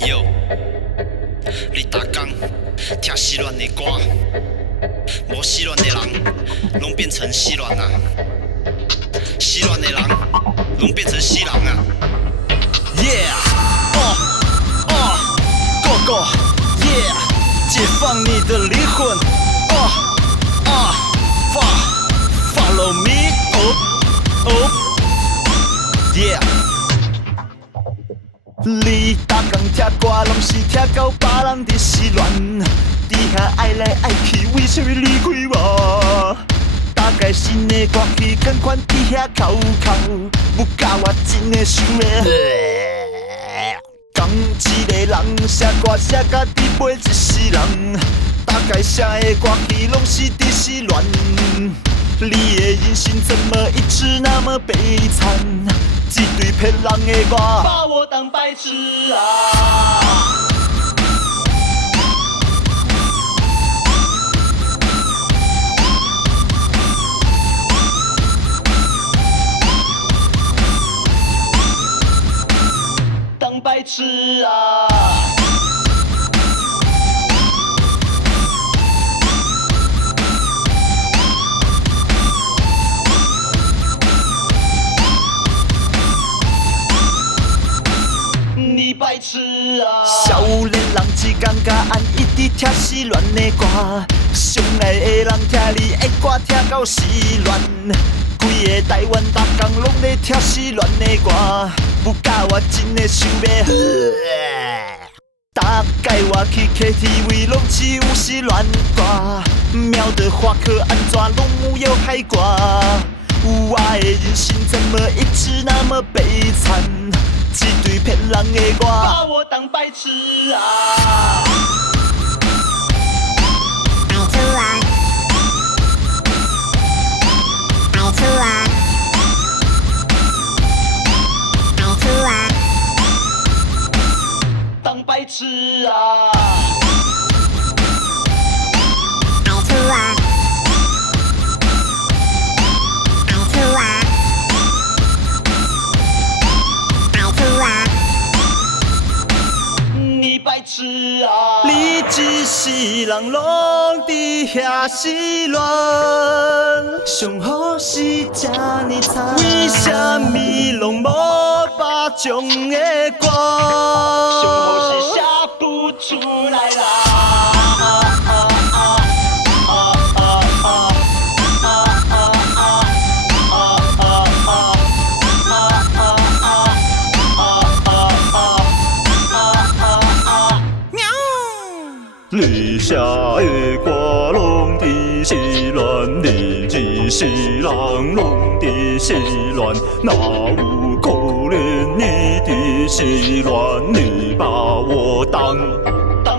哟，你逐工听失恋的歌，无失恋的人，拢变成失恋啊！失恋的人，拢变成死人啊 ！Yeah， go go， yeah， 解放你的灵魂，follow me， yeah。你逐工听歌，拢是听到别人伫失恋，伫遐爱来爱去，为什么离开我？大概新的歌曲更款伫遐哭哭，不甲我真的想要。讲一个人写歌写甲伫陪一世人，大概写的歌曲拢是伫失恋。你的人生怎么一直那么悲惨？一堆骗人的歌，把我当白痴啊！当白痴啊！你白痴啊！少年人只感觉安一直听失恋的歌，上爱的人听你的歌听到失恋。规个台湾逐工拢在听失恋的歌，不甲我真的想要。大概我去 KTV 拢只有失恋歌，秒的花可安怎拢有海歌。我的人生怎么一直那么悲惨？一堆骗人的歌，把我当白痴啊！白痴啊！白痴啊！白痴啊！当白痴啊！白痴啊！白痴啊！你白痴啊！你一世人拢伫遐失恋，上好是这呢惨，为什么拢无把种的歌？上好是写不出来啦！你写的歌拢伫失恋，你一世人拢伫失恋，哪有可能你伫失恋？你把我当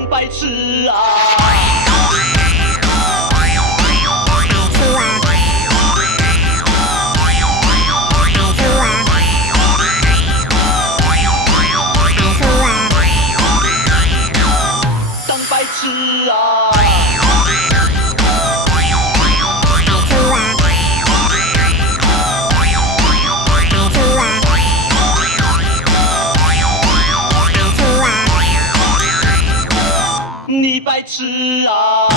白痴啊！你白痴啊！